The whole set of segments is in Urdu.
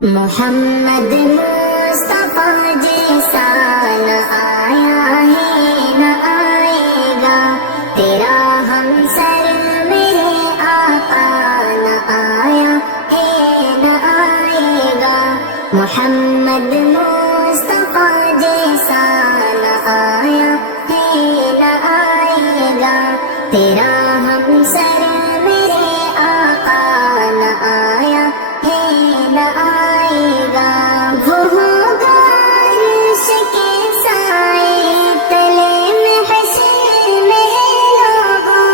محمد مصطفیٰ جیسا نہ آیا ہے نہ آئے گا، تیرا ہم سر میرے آقا نہ آیا ہے نہ آئے گا، محمد مصطفیٰ جیسا نہ آیا ہے نہ آئے گا، تیرا ہم سر میرے آقا نہ آیا ہے نہ آئے گا، وہ ہوگا عرش کے سائے تلے محشر میں لوگوں،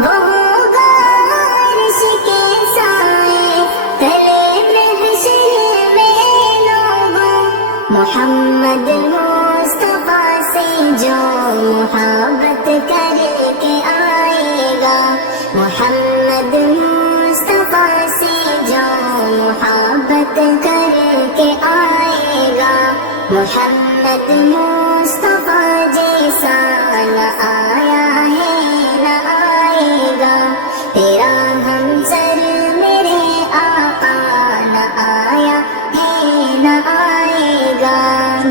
وہ ہوگا عرش کے سائے تلے محشر میں لوگوں، محمد مصطفیٰ سے جو محبت کر کے آئے گا، محمد مصطفیٰ سے جو محبت کر کے آئے گا، محمد مصطفیٰ جیسا نہ آیا ہے نہ آئے گا، تیرا ہم سر میرے آقا نہ آیا ہے نہ آئے گا،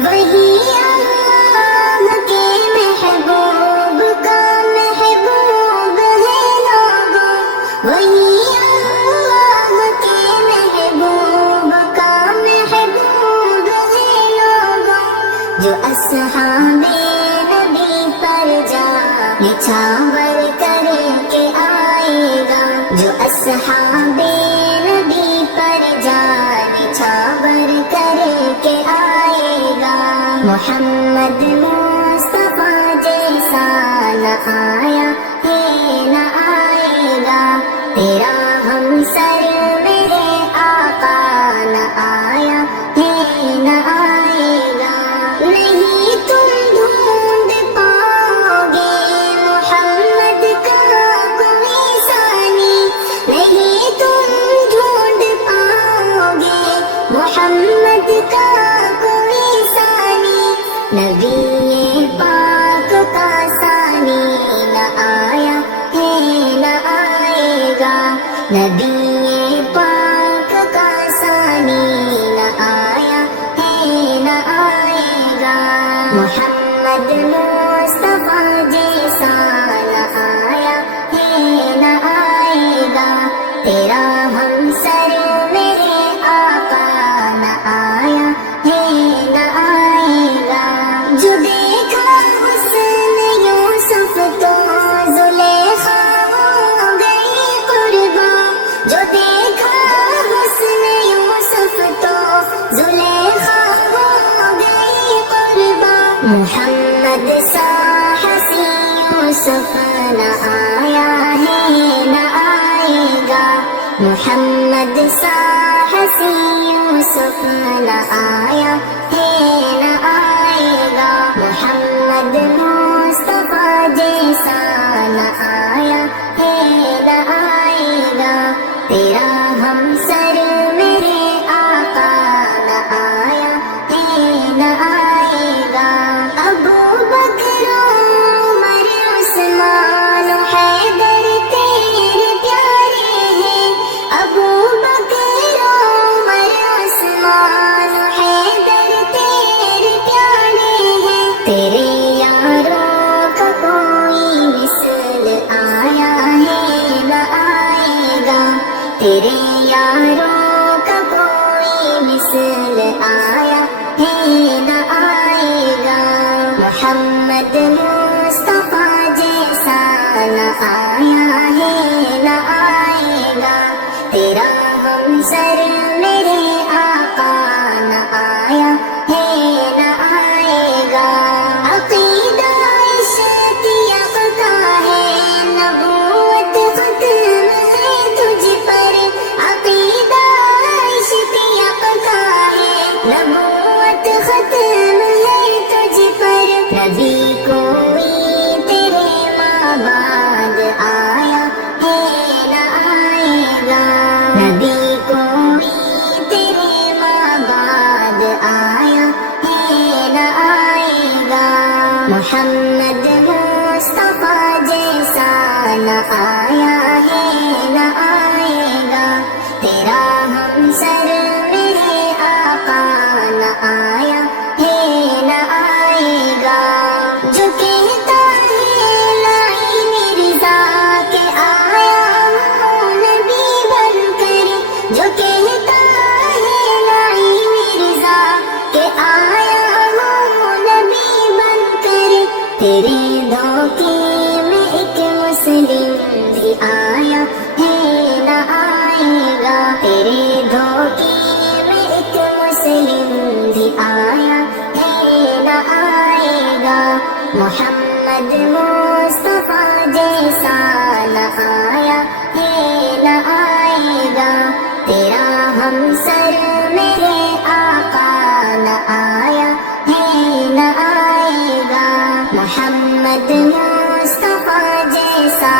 وہی اللہ کے محبوب کا محبوب ہے لوگوں، وہی اللہ کے محبوب کا محبوب ہے لوگوں، جو اصحاب نبی پر جا نچھاور کر کے آئے گا، جو اصحاب نبی پر جا نچھاور کر کے آئے گا، محمد مصطفیٰ جیسا نہ آیا ہے نہ آئے گا، تیرا ہم سر میرے آقا نہ آیا ہے نہ آئے گا، نہیں تم ڈھونڈ پاؤ گے محمد کا کوئی ثانی، نہیں تم ڈھونڈ پاؤ گے محمد کا کوئی ثانی، نبی پاک کا ثانی نہ آیا ہے نہ آئے گا، نبی پاک کا ثانی نہ آیا ہے نہ آئے گا، محمد مصطفیٰ جیسا نہ آیا ہے نہ آئے گا، تیرا ہم سر میرے آقا نہ آیا ہے نہ آئے گا، جو دیکھا حسن یوسف تو زلیخا ہو گئی قربان، جو دیکھا حسن یوسف تو زلیخا ہو گئی قربان، محمد سا حسین یوسف نہ آیا ہے نہ آئے گا، محمد سا حسین یوسف نہ آیا ہے نہ آئے گا، محمد مصطفیٰ جیسا نہ آیا ہے نہ آئے گا، تیرا ہم سر میرے آقا نہ آیا ہے نہ آئے گا، ابو بکر عمر عثمان حیدر تیرے پیارے ہیں، ابو بکر عمر عثمان حیدر تیرے پیارے ہیں، تیرے یاروں کا کوئی مثل آیا ہے نہ آئے گا، تیرے یاروں کا کوئی مثل آیا ہے نہ آئے گا، محمد مصطفیٰ جیسا نہ آیا ہے نہ آئے گا، تیرا ہم سر میرے آقا نہ آیا ہے نہ آئے گا، عقیدہ اشتیاق کا ہے نبوت ختم ہے تجھ پر، عقیدہ اشتیاق کا ہے نبوت ختم ہے تجھ پر، نبی کوئی تیرے ماں بعد آیا ہے نہ آئے گا، نبی کوئی محمد مصطفیٰ جیسا نہ آیا ہے نہ آئے گا، تیرا ہم سر میرے آقا نہ آیا ہے نہ آئے گا، محمد مصطفیٰ جیسا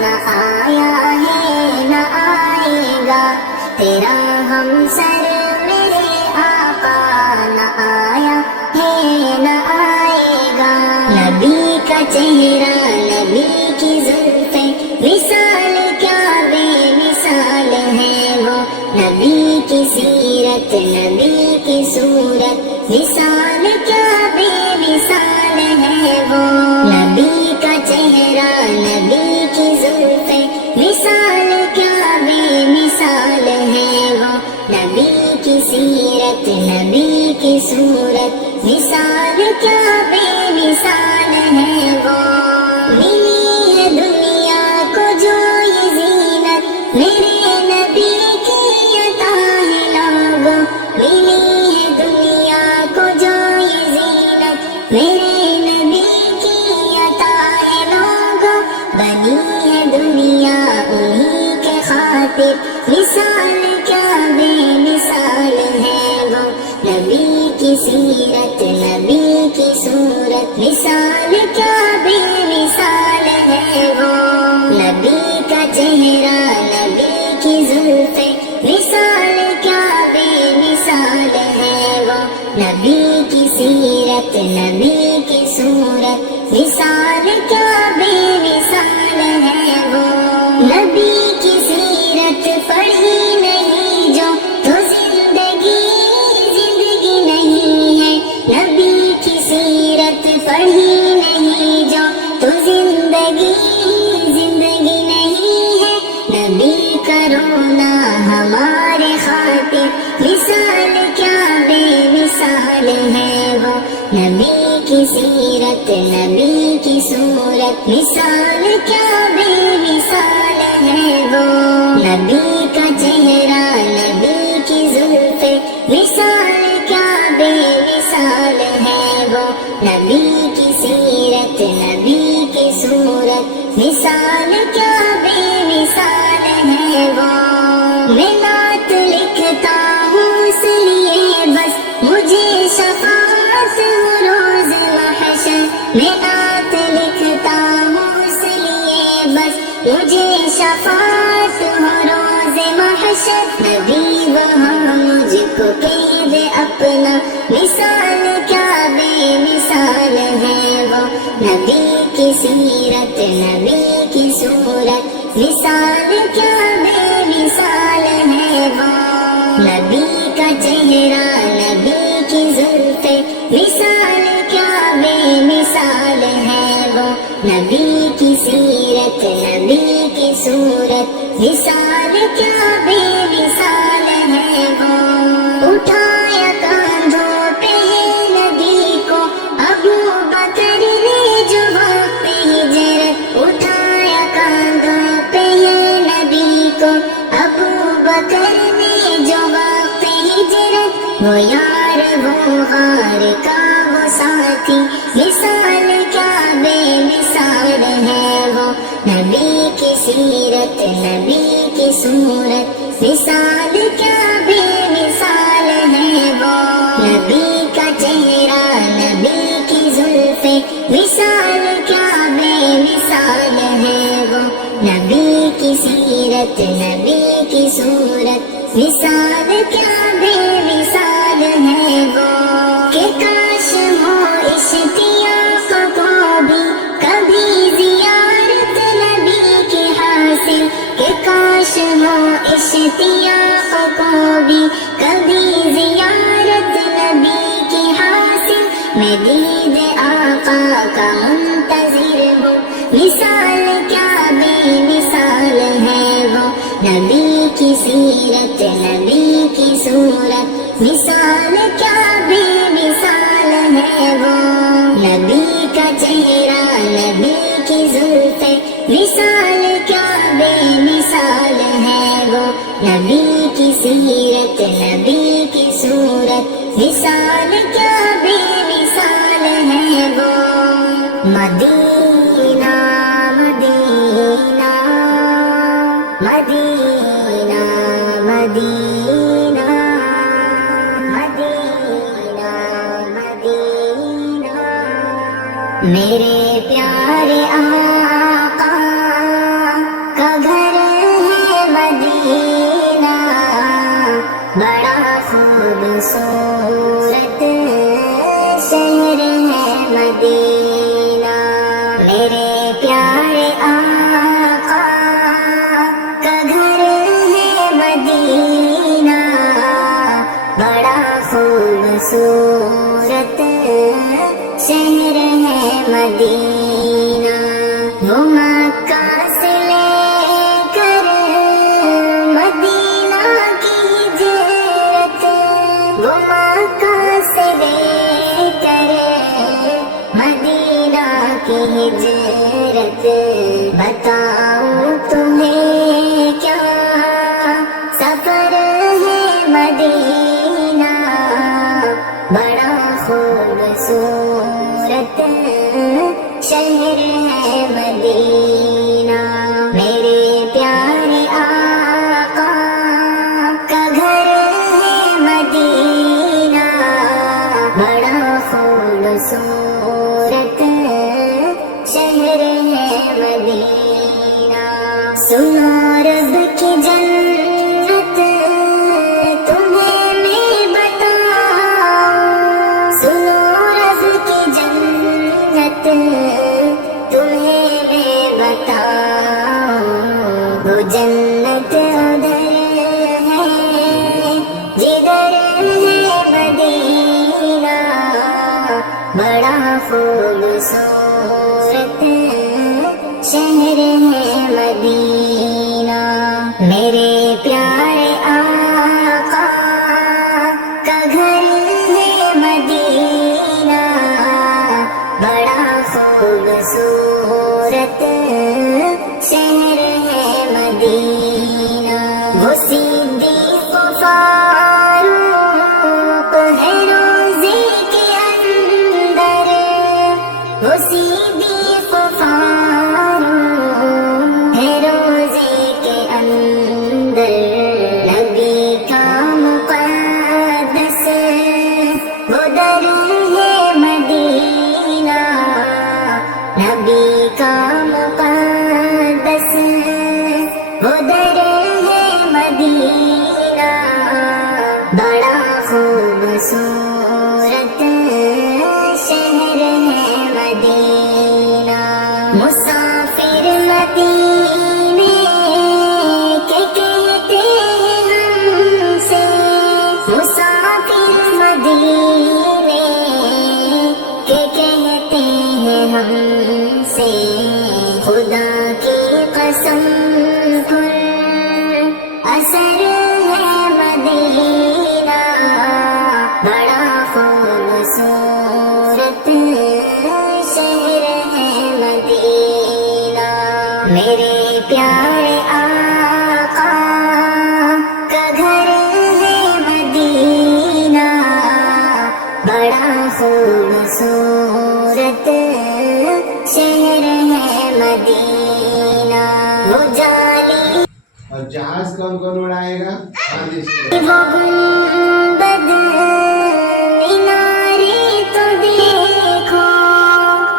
نہ آیا ہے نہ آئے گا، تیرا ہم سر میرے آقا نہ آیا ہے نہ آئے گا، نبی کا چہرہ نبی کی زلفیں مثال کیا بے مثال ہے وہ، نبی کی سیرت نبی کی صورت مثال کیا بے مثال ہے وہ، نبی کا چہرہ نبی کی زلفیں مثال کیا بے مثال ہے وہ، نبی کی سیرت نبی کی صورت مثال کیا بے مثال ہے وہ، ملی ہے دنیا کو جو یہ زینت میرے نبی کی عطا ہے لوگوں، ملی ہے دنیا کو جو یہ زینت میرے نبی کی عطا ہے لوگوں، بنی ہے دنیا انہی کے خاطر مثال کیا بے مثال ہے وہ، نبی کی سیرت نبی کی صورت مثال کیا بے مثال ہے وہ، نبی کا چہرہ نبی کی زلفیں مثال کیا بے مثال ہے وہ، نبی کی سیرت نبی کی صورت مثال کیا بے مثال ہے وہ، نبی کی سیرت پڑھی نہیں جو تو زندگی زندگی نہیں ہے، نبی کی سیرت پڑھی نہیں جو تو زندگی زندگی نہیں ہے، نبی کا رونا ہمارے خاطر مثال کیا بے مثال ہے وہ، نبی کی سیرت نبی کی صورت مثال کیا بے مثال ہے وہ، نبی کا چہرہ نبی کی زلفیں مثال کیا بے مثال ہے وہ، نبی کی سیرت نبی کی صورت مثال کیا بے مثال ہے وہ، میں نعت لکھتا ہوں اس لیے بس مجھے شفاعت ہو روز محشر، میں نعت لکھتا ہوں اس لیے بس مجھے شفاعت ہو روز محشر، نبی وہاں مجھ کو کہہ دے اپنا مثال کیا بے مثال ہے وہ، نبی کی سیرت نبی کی صورت مثال کیا بے مثال ہے وہ، نبی کا چہرہ نبی کی زلفیں مثال کیا بے مثال ہے وہ، نبی کی سیرت نبی کی صورت مثال کیا بے مثال ہے وہ، اٹھایا کاندھوں پہ ہے نبی کو ابو بکر نے جو وقت ہجرت، اٹھایا کاندھوں پہ ہے نبی کو ابو بکر نے جو وقت ہجرت، وہ یار وہ غار کا وہ ساتھی مثال کیا بے مثال ہے وہ، نبی کی سیرت نبی کی صورت مثال کیا بے مثال ہے وہ، نبی کا چہرہ نبی کی زلفیں مثال کیا بے مثال ہے وہ، نبی کی سیرت نبی کی صورت مثال کیا بے مثال ہے وہ، کہ کاش ہو اشتیاق کو بھی کبھی زیارت نبی کی حاصل، کہ کاش ہو اشتیاق کو بھی کبھی زیارت نبی کی حاصل، میں دید آقا کا منتظر ہوں مثال کیا بے مثال ہے وہ، نبی کی سیرت نبی کی صورت مثال کیا بے مثال ہے وہ، نبی کا چہرہ نبی کی زلفیں مثال کیا بے مثال ہے وہ، نبی کی سیرت نبی کی صورت مثال کیا بے مثال ہے وہ، مدینہ مدینہ مدینہ مدینہ مدینہ میرے پیارے آقا کا گھر ہے مدینہ بڑا خوبصورت شہر ہے مدینہ میرے پیارے آقا کا گھر ہے مدینہ بڑا خوبصورت شہر ہے مدینہ وہ مکہ سے لے کر مدینہ کی ہجرت وہ مکہ سے لے کر مدینہ کی ہجرت بتاؤں تمہیں کیا سفر ہے مدینہ بڑا خوبصورت شہر ہے مدینہ میرے پیارے آقا کا گھر ہے مدینہ بڑا خوبصورت شہر ہے مدینہ سنو رب کی جنت تمہیں میں بتاؤں سنو رب کی جنت تمہیں میں بتاؤں وہ جنت ادھر ہے جدھر ہے مدینہ بڑا خوبصورت شہر ہے مدینہ میرے پیارے آقا کا گھر ہے مدینہ بڑا خوبصورت شہر ہے مدینہ وہ صدیق فاروق ہے روزے کے اندر وہ صدیق فاروق ہے روزے کے اندر نبی کا مقدس وہ در ہے مدینہ نبی کا مقدس وہ در ہے مدینہ بڑا خوبصورت شہر ہے مدینہ مسافر مدینے کے کہتے ہیں ہم سے مسافر مدینے کے کہتے ہیں ہم سے خدا کی قسم پر اثر ہے مدینہ بڑا خوبصورت شہر ہے مدینہ میرے پیارے آقا کا گھر ہے مدینہ بڑا خوبصورت شہر ہے مدینہ وہ جالی اور جہاز کون کون اڑائے گا وہ گنبد مینارے تو دیکھو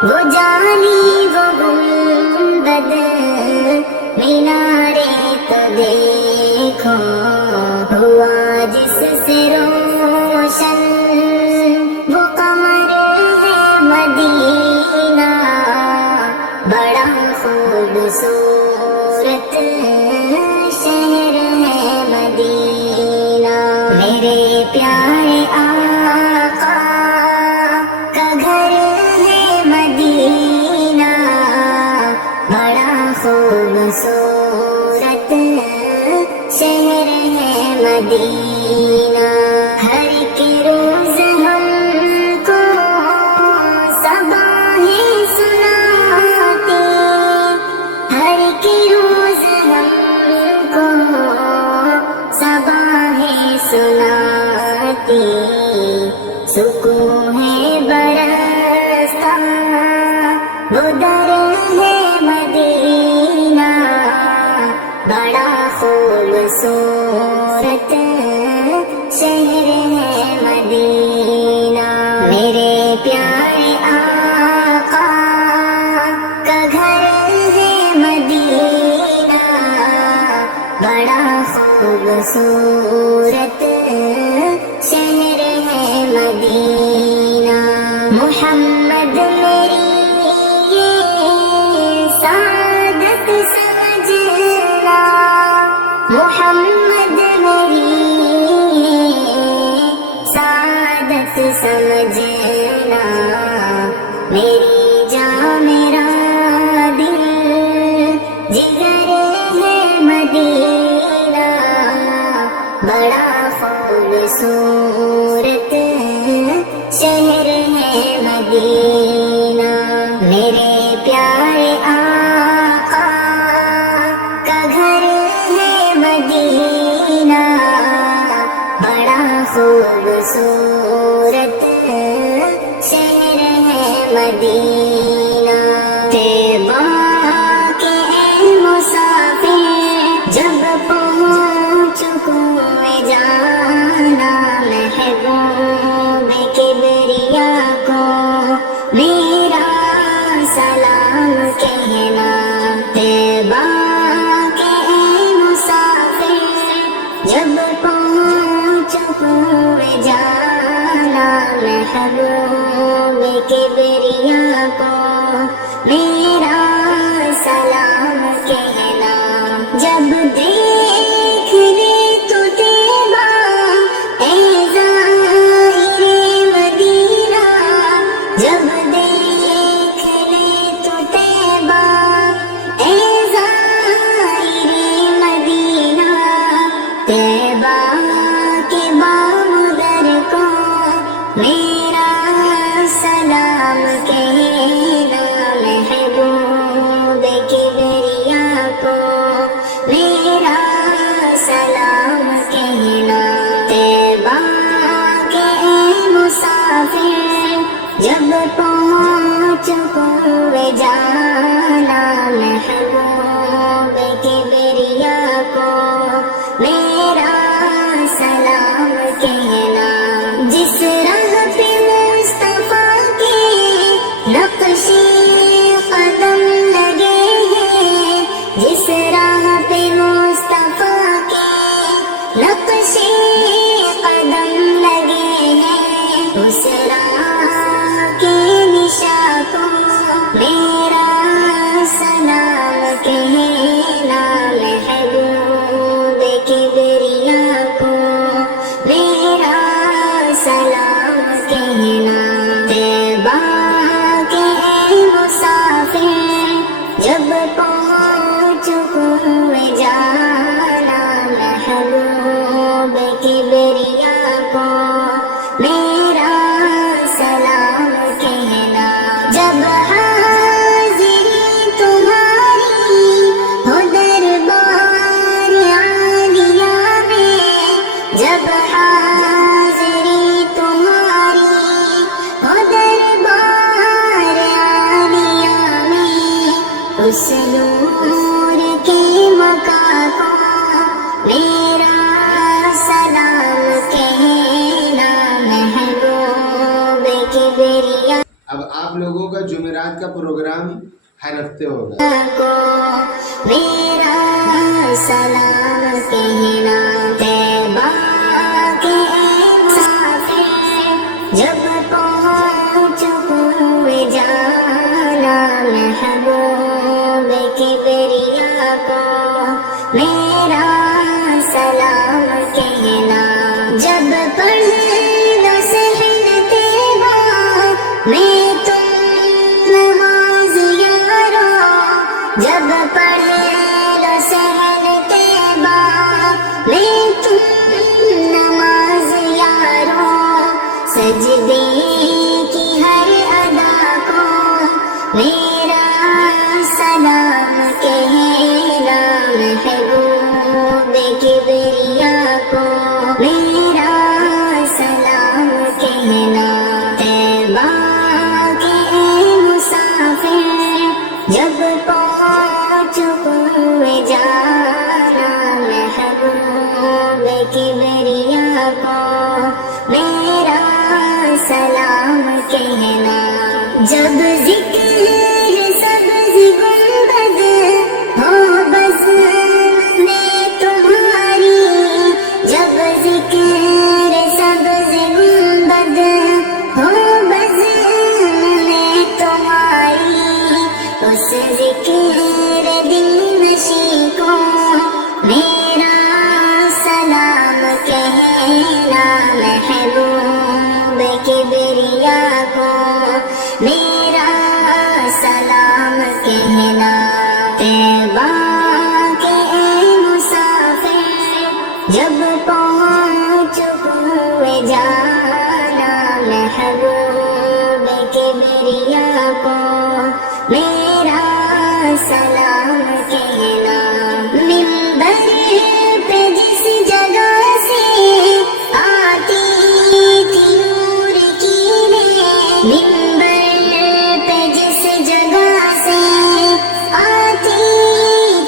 وہ جالی وہ گنبد مینارے تو دیکھو ہوا جس سے روشن وہ قمر ہے مدینہ بڑا خوبصورت شہر ہے مدینہ میرے پیارے آقا کا گھر ہے مدینہ بڑا خوبصورت شہر ہے مدینہ ہر ایک روز ہم کو صباحیں سناتے ہر ایک روز ہم کو صباحیں سناتے سکون ہے برستا وہ در ہے مدینہ بڑا خوبصورت شہر ہے مدینہ، میرے پیارے آقا کا گھر ہے مدینہ، بڑا خوبصورت شہر ہے مدینہ، محمد میری یہ سعادت سمجھنا، محمد میری سعادت سمجھنا، میری جان میرا دل جگر ہے مدینہ، بڑا خوبصورت شہر ہے مدینہ، میرے پیارے آقا کا گھر ہے مدینہ، بڑا خوبصورت شہر ہے مدینہ، طیبہ کے اے مسافر جب پہنچ کوئے جانا، محبوب کبریا کو میرا سلام کہنا، طیبہ کے اے مسافر جب پہنچ کوئے جانا، محبوب کبریا کو میرا سلام کہنا، جب دیکھ لے تو طیبہ اے زائر مدینہ، جب دیکھ لے تو طیبہ اے زائر مدینہ، طیبہ کے بام در کو میرا سلام کہنا، محبوب کبریا کو میرا سلام کہنا، طیبہ کے اے مسافر جب پہنچ کوئے جانا، محبوب کبریا کو میرا سلام کہنا، جس راہ پہ مصطفیٰ کے نقش قدم لگے ہیں، جس راہ پہ مصطفیٰ کے نقش قدم لگے ہیں، اس راہ کے نشاں کو میرا سلام کہنا، محبوب کبریا کو میرا سلام کہنا، طیبہ کے اے مسافر جب پہنچ کوئے جانا، محبوب کبریا کو میرا سلام کہنا، جب حاضری تمہاری ہو دربار عالیہ میں، جب حاضری تمہاری ہو دربار عالیہ میں، اس نور کے مقام کو میرا سلام کہنا، محبوب کبریا اب آپ لوگوں کا جمعرات کا پروگرام ہر ہفتے ہوگا۔ کو میرا سلام کہنا، طیبہ کے اے مسافر جب پہنچ کوئے جانا، محبوب کبریا کو میرا سلام کہنا، جب پڑھ لو صحن طیبہ میں تم نماز یارو، جب پڑھ لو صحن طیبہ جب پہنچ ہوئے جانا محبوب کبریا کو میرا سلام کہنا، منبر پہ جس جگہ سے آتی تھی نور کی لے، منبر پہ جس جگہ سے آتی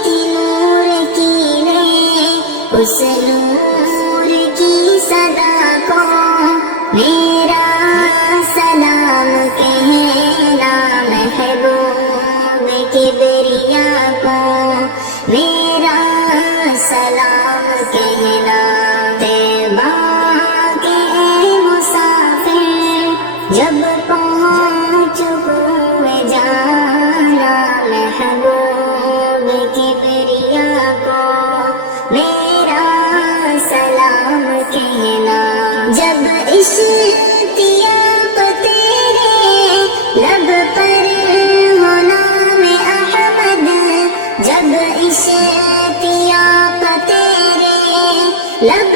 تھی نور کی لے، اس نور کی صدا کو میرا سلام کہنا، محبوب کبریا کو میرا سلام کہنا، طیبہ کے اے مسافر جب پہنچ ہوئے جانا محبوب کبریا کو میرا سلام کہنا، جب اشتیاق تیرے لب پر ہو نام احمد، جب اشتیاق تیرے لب